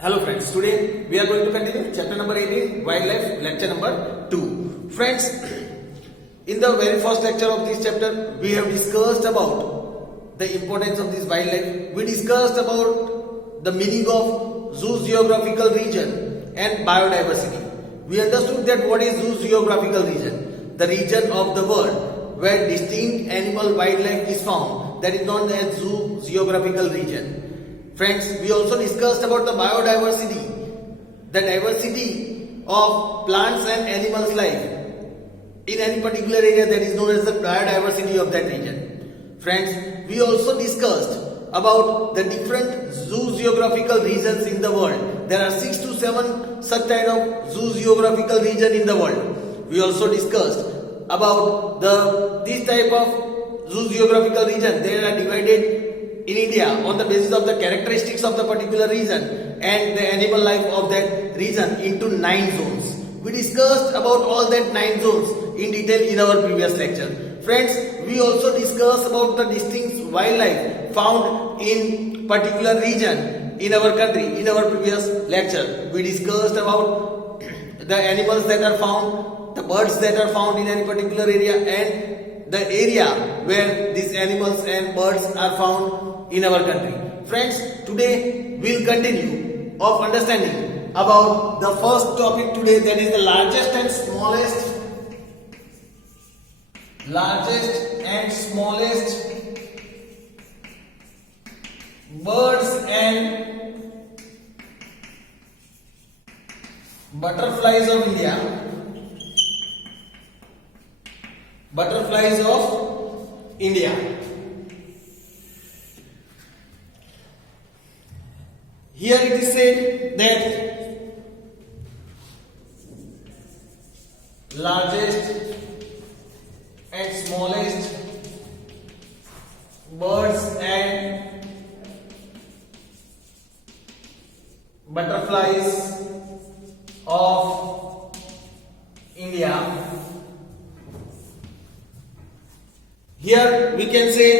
Hello friends, today we are going to continue chapter number 18, wildlife, lecture number 2. Friends, in the very first lecture of this chapter, we have discussed about the importance of this wildlife. We discussed about the meaning of zoo's geographical region and biodiversity. We understood that what is zoo's geographical region? The region of the world where distinct animal wildlife is found, that is known as zoo geographical region. Friends, we also discussed about the biodiversity, the diversity of plants and animals' life in any particular area, that is known as the biodiversity of that region. Friends, we also discussed about the different zoo geographical regions in the world. There are 6 to 7 such kind of zoo geographical region in the world. We also discussed about this type of zoo geographical region. They are divided in India on the basis of the characteristics of the particular region and the animal life of that region into 9 zones. We discussed about all that 9 zones in detail in our previous lecture. Friends, we also discussed about the distinct wildlife found in particular region in our country in our previous lecture. We discussed about the animals that are found, the birds that are found in any particular area, and the area where these animals and birds are found in our country. Friends, today we'll continue of understanding about the first topic today, that is the largest and smallest birds and butterflies of India. Butterflies of India. Here it is said that largest and smallest birds and butterflies of India. Here we can say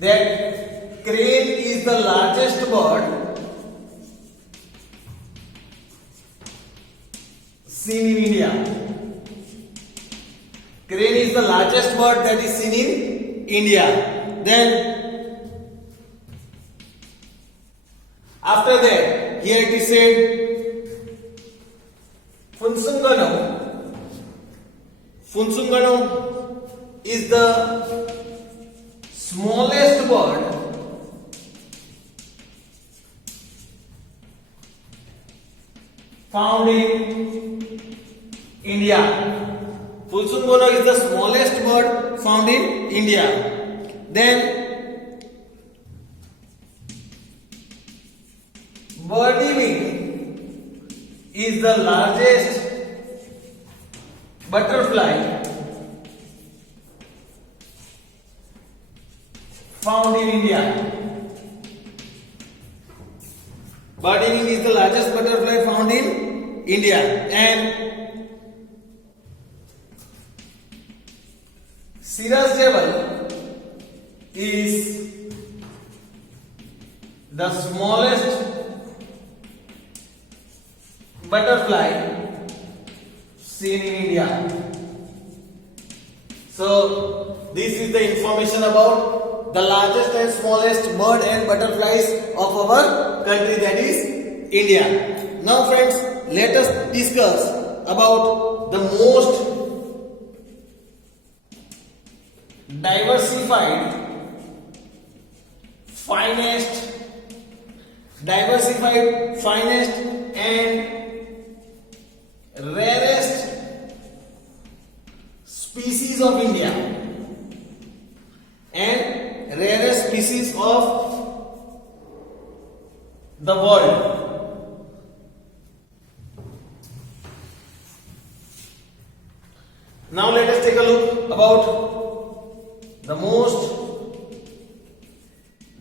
that crane is the largest bird seen in India. Crane is the largest bird that is seen in India. Then after that, here it is said Funsungano is the smallest bird found in India. Funsungano is the smallest bird found in India. Then birdwing is the largest butterfly found in India. Birdwing is the largest butterfly found in India. And cirrus devil is the smallest butterfly seen in India. So this is the information about the largest and smallest bird and butterflies of our country, that is India. Now friends, let us discuss about the most diversified, finest and rarest species of India and rarest species of the world. Now let us take a look about the most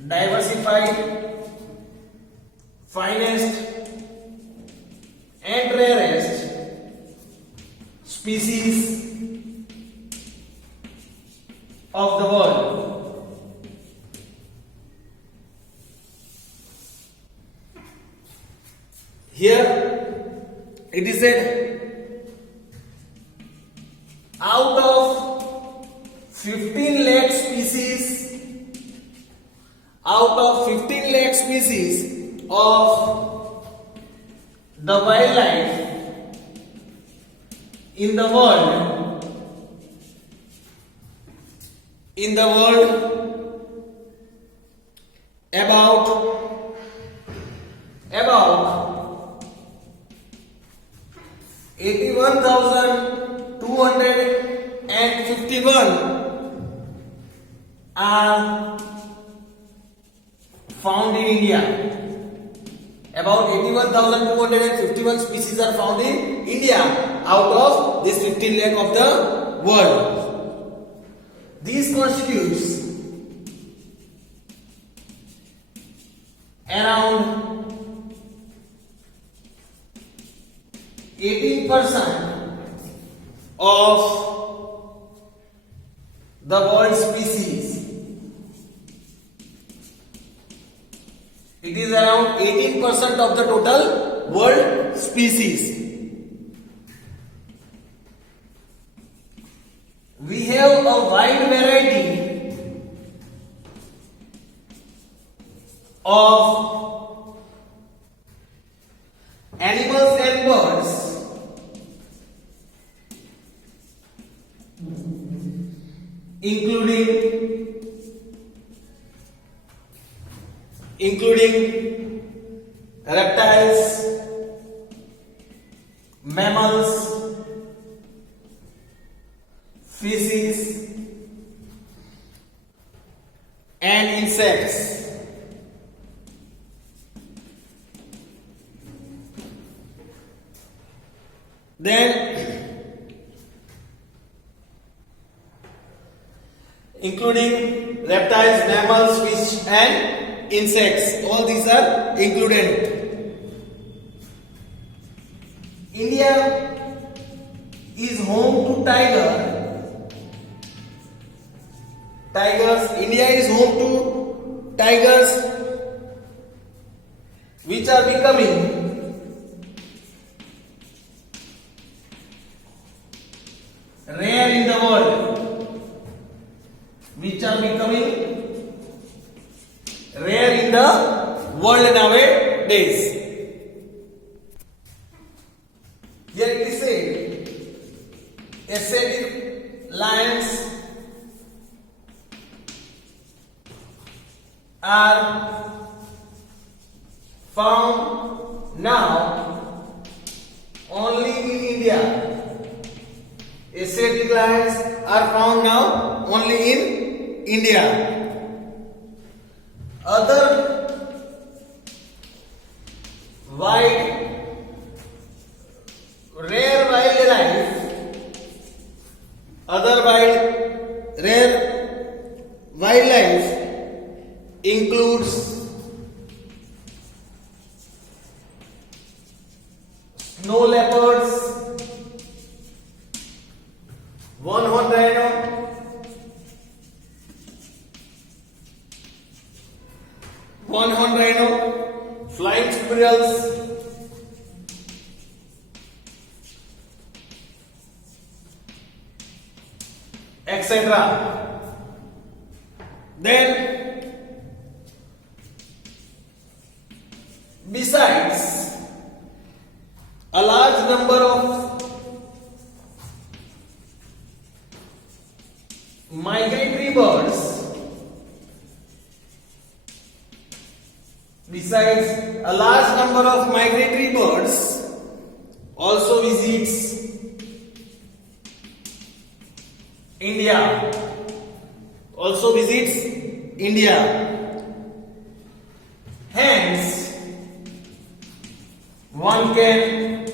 diversified, finest and rarest species of the world. It is said out of 15 lakh species, out of 15 lakh species of the wildlife in the world, about 81,251 are found in India. About 81,251 species are found in India out of this 15 lakh of the world. These constitutes around 18% of the world species. It is around 18% of the total world species. We have a wide variety of animals and birds including reptiles, mammals, fishes, and insects. Then, including reptiles, mammals, fish, and insects. All these are included. India is home to tigers. India is home to tigers, which are becoming rare in the world. Nowadays. Here it is said, Asiatic lions are found now only in India. Asiatic lions are found now only in India. Other rare wildlife includes snow leopards, one-horned rhino, flying squirrels, etc. Then, besides a large number of migratory birds, also visits India. Hence, one can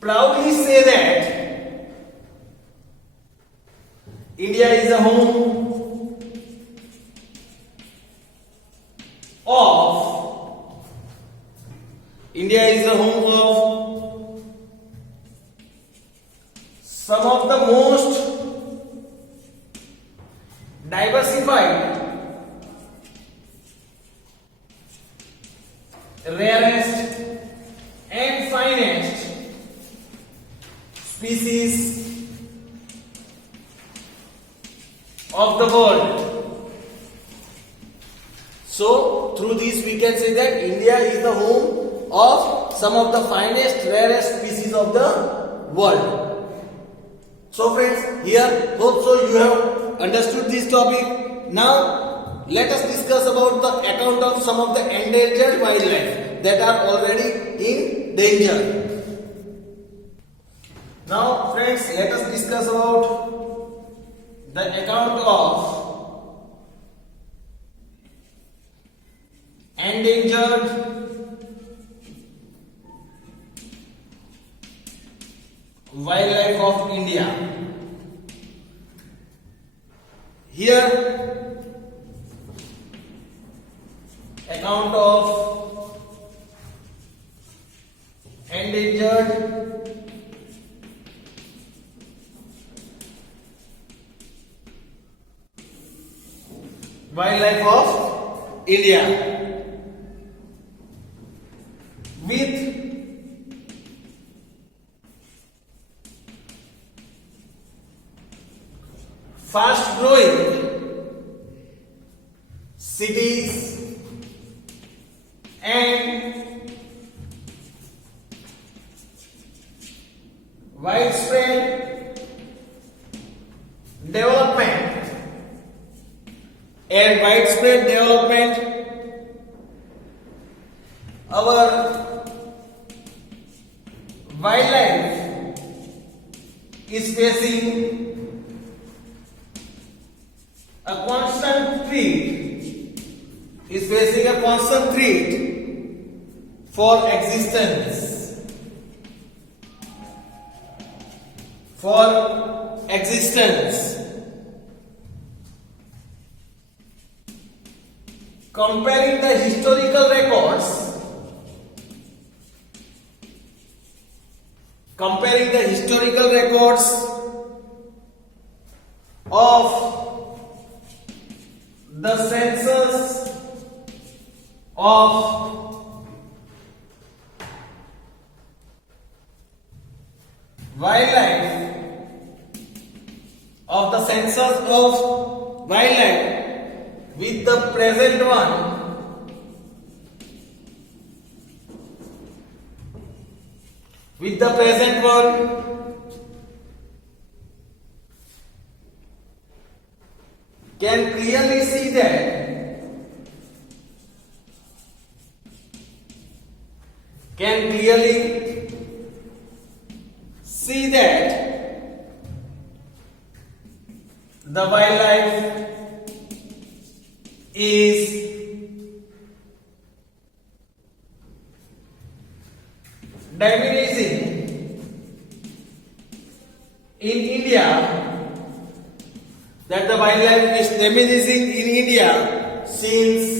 proudly say that India is a home of some of the most diversified rarest and finest species of the world. So through this we can say that India is the home of some of the finest, rarest species of the world. So friends, here hope so you have understood this topic. Now let us discuss about the account of some of the endangered wildlife that are already in danger. Now friends, let us discuss about the account of endangered wildlife of India. Here account of endangered wildlife of India with fast growing cities and widespread development our wildlife is facing a constant threat for existence. Comparing the historical records of the census of wildlife with the present one can clearly see that the wildlife is diminishing in India since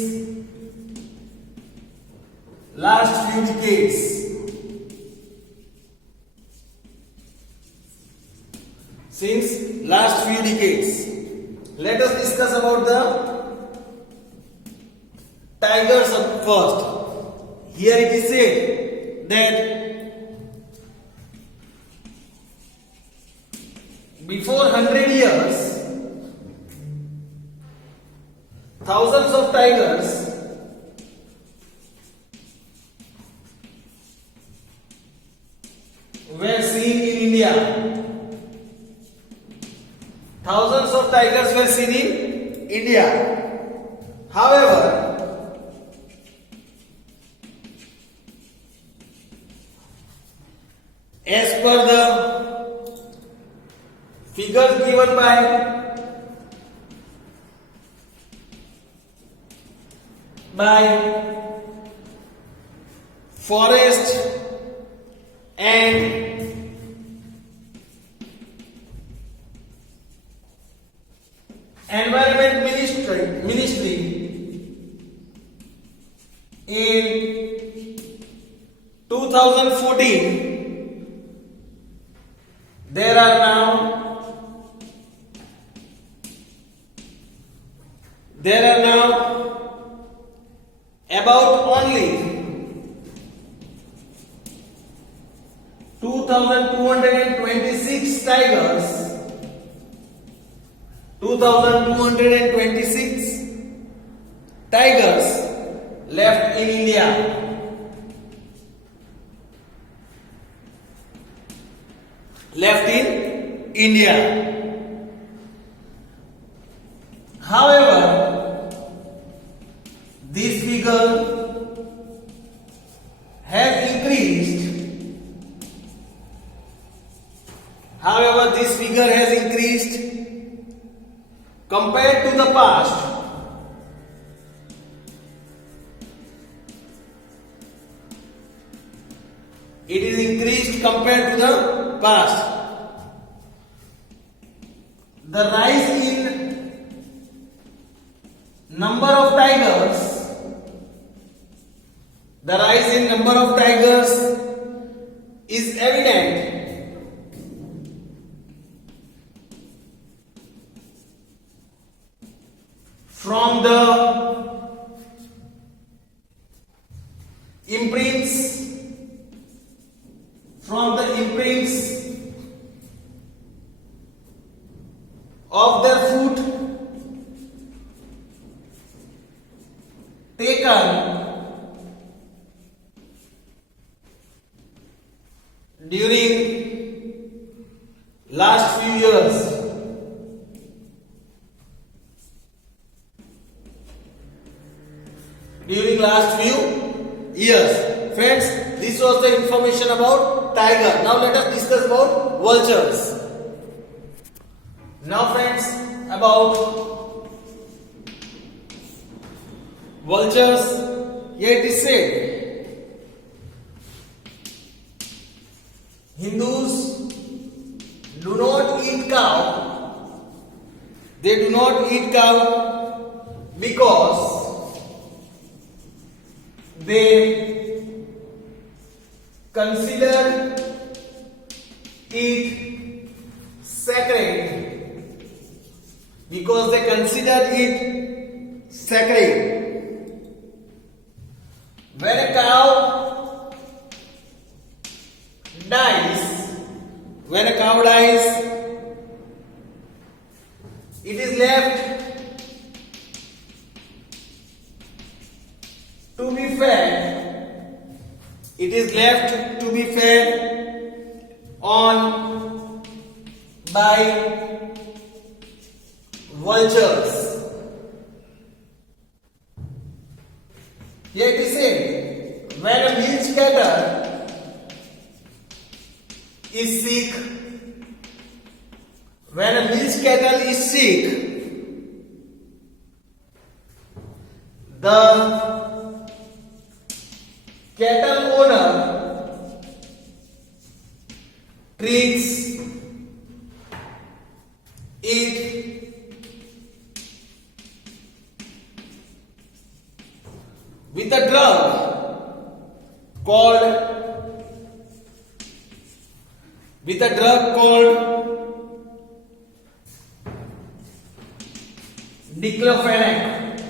last few decades. Let us discuss about the tigers first. Here it is said that before 100 years, thousands of tigers were seen in India. However, as per the figures given by Forest and Environment Ministry in 2014, there are now about only 2,226 tigers, 2,226 tigers left in India. Left in India. However, this figure has increased. However, this figure has increased compared to the past. It is increased compared to the past. The rise in number of tigers, is evident from the imprints of their foot taken during last few years. Friends, this was the information about tiger. Now let us discuss about vultures. Now friends, about vultures, here it is said, Hindus do not eat cow. They do not eat cow because they consider it sacred. When a cow dies, it is left to be fed. On by vultures. Here it is said, when a milch cattle is sick, the cattle owner treats it with a drug called diclofenac.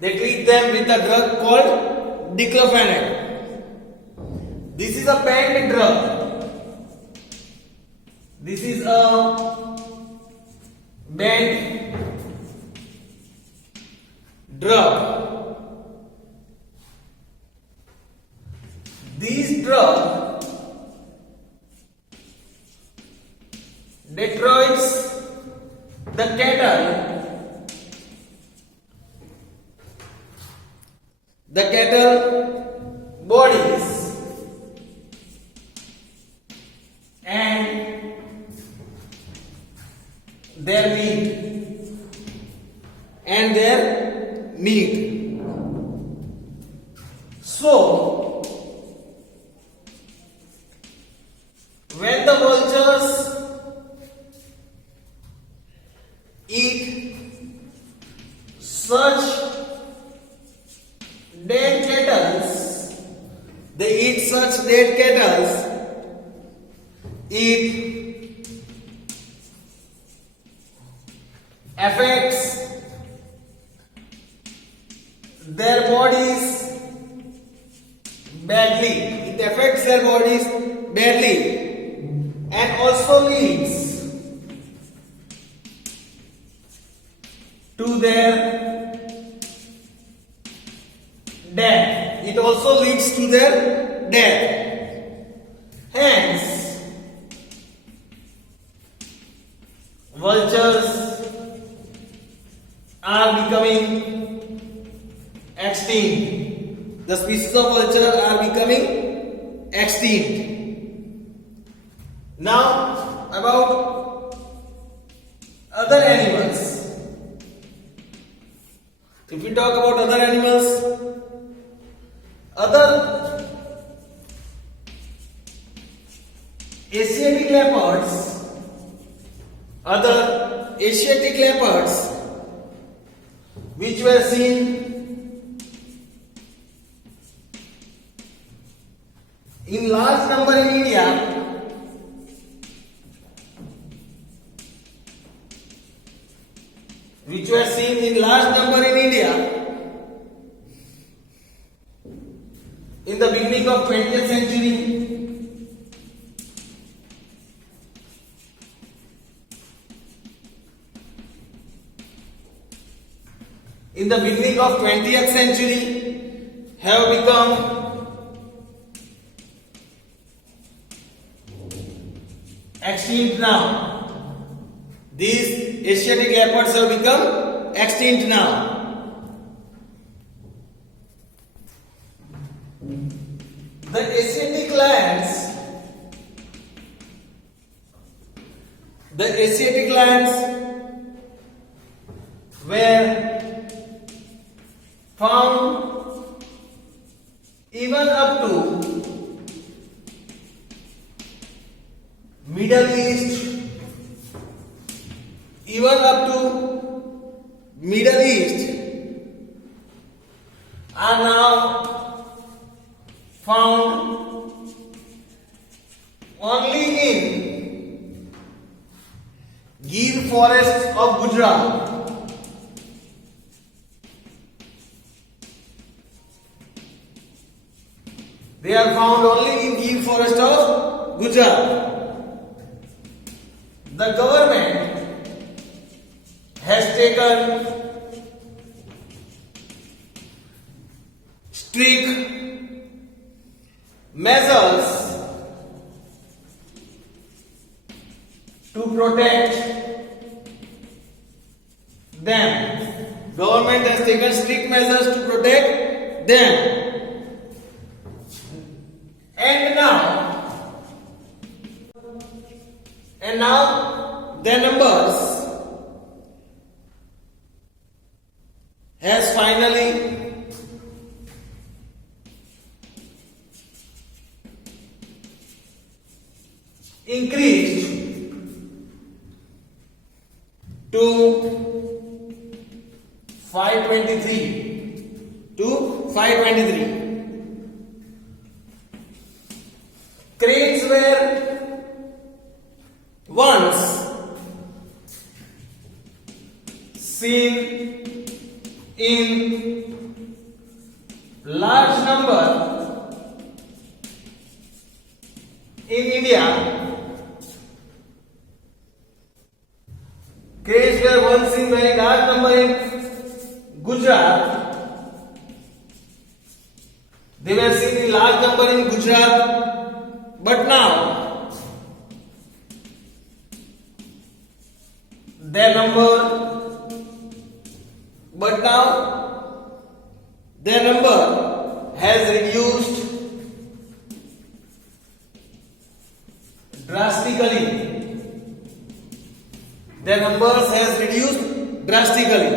They treat them with a drug called diclofenac. This is a banned drug. This drug destroys the cattle bodies and their meat. So when the vultures eat such dead cattle, it affects their bodies badly. badly and also leads to their death. It also leads to their death. Hence, vultures are becoming extinct. The species of vulture are becoming extinct. Now, about other animals. If we talk about other animals, other Asiatic leopards, which were seen in large number in India, in the beginning of 20th century. In the beginning of 20th century have become extinct now. These Asiatic leopards have become extinct now. The Asiatic lands were found even up to Middle East, are now found only in Gir forest of Gujarat. They are found only in Gir forest of Gujarat. The government has taken strict measures to protect them. Government has taken strict measures to protect them. And now their numbers has finally increased to 523. Cranes were once seen in large number in India. Cranes were once seen very large number in Gujarat. They were seen in large number in Gujarat, but now their number has reduced drastically. Their numbers has reduced drastically.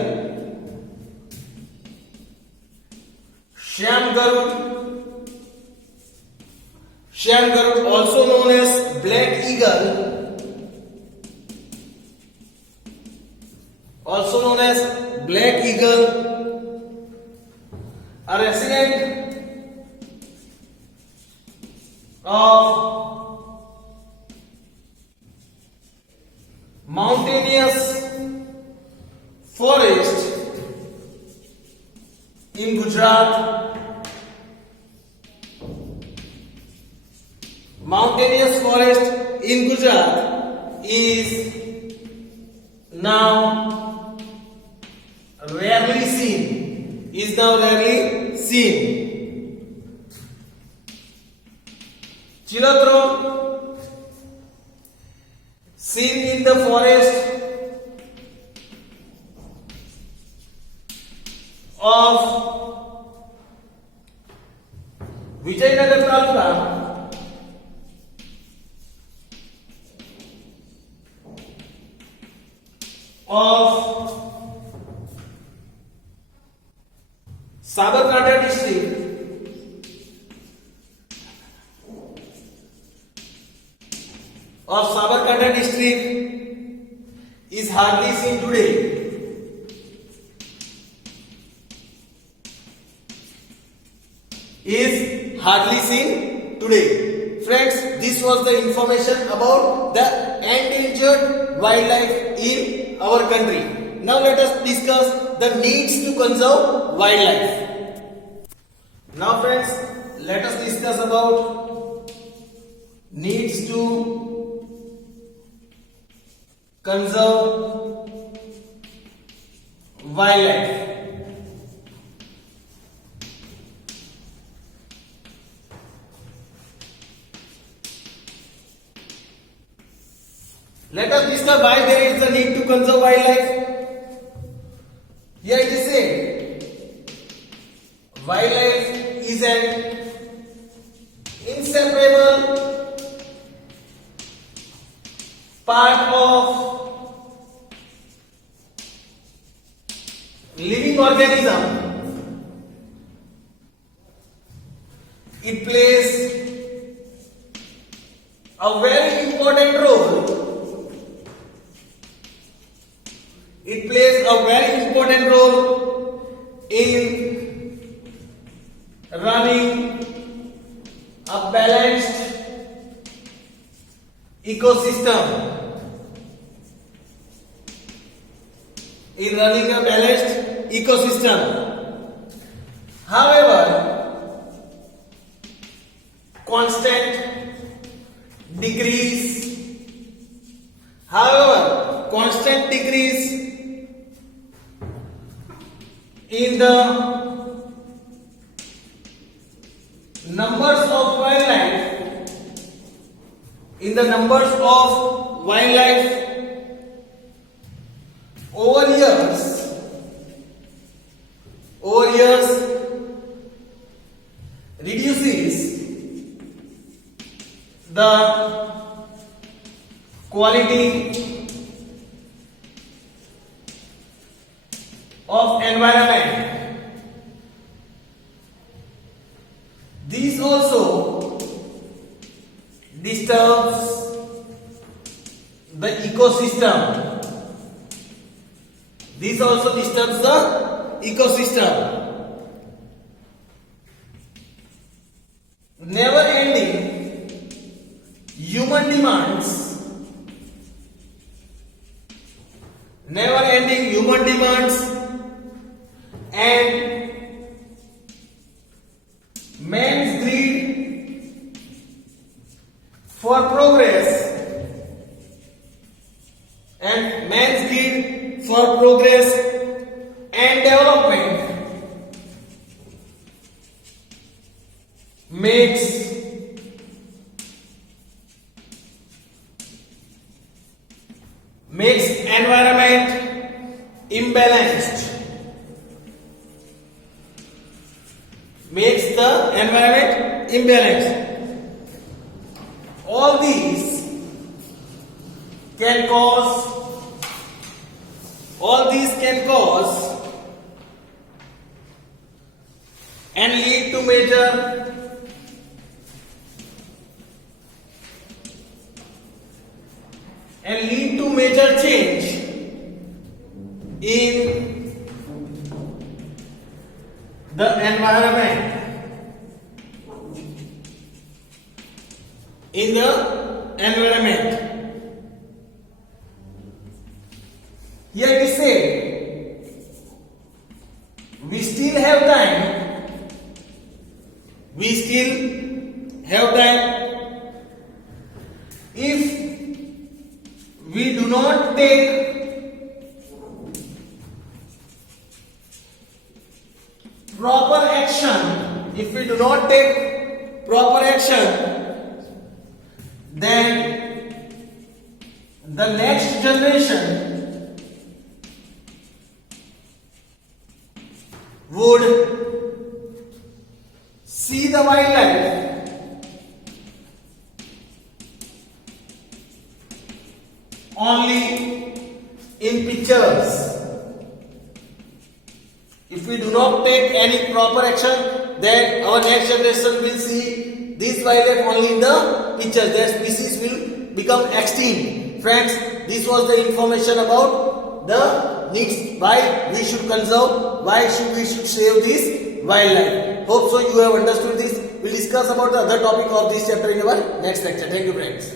Shamgarud, also known as black eagle, a resident of mountainous forest in Gujarat, mountainous forest in Gujarat is now rarely seen. Is now rarely seen. Chilotro, seen in the forest of Vijayanagar Taluka of Sabarkantha district is hardly seen today. Is hardly seen today. Friends, this was the information about the endangered wildlife in our country. Now let us discuss the needs to conserve wildlife. Now friends, let us discuss about needs to conserve wildlife. Let us discuss why there is the need to conserve wildlife. Here it is said, wildlife is an inseparable part of living organism. It plays a very important role. It plays a very important role in running a balanced ecosystem. In running a balanced ecosystem. However, constant decrease in the numbers of wildlife over years reduces the quality of environment. This also disturbs the ecosystem. Never ending human demands and man's greed for progress and development makes environment imbalanced. All these can cause and lead to major change in the environment. Here it is said, we still have time If we do not take proper action, then the next generation would see the wildlife only in pictures. If we do not take any proper action, then our next generation will see this wildlife only in the pictures. Their species will become extinct. Friends, this was the information about the needs, why we should conserve, why we should save this wildlife. Hope so you have understood this. We'll discuss about the other topic of this chapter in our next lecture. Thank you, friends.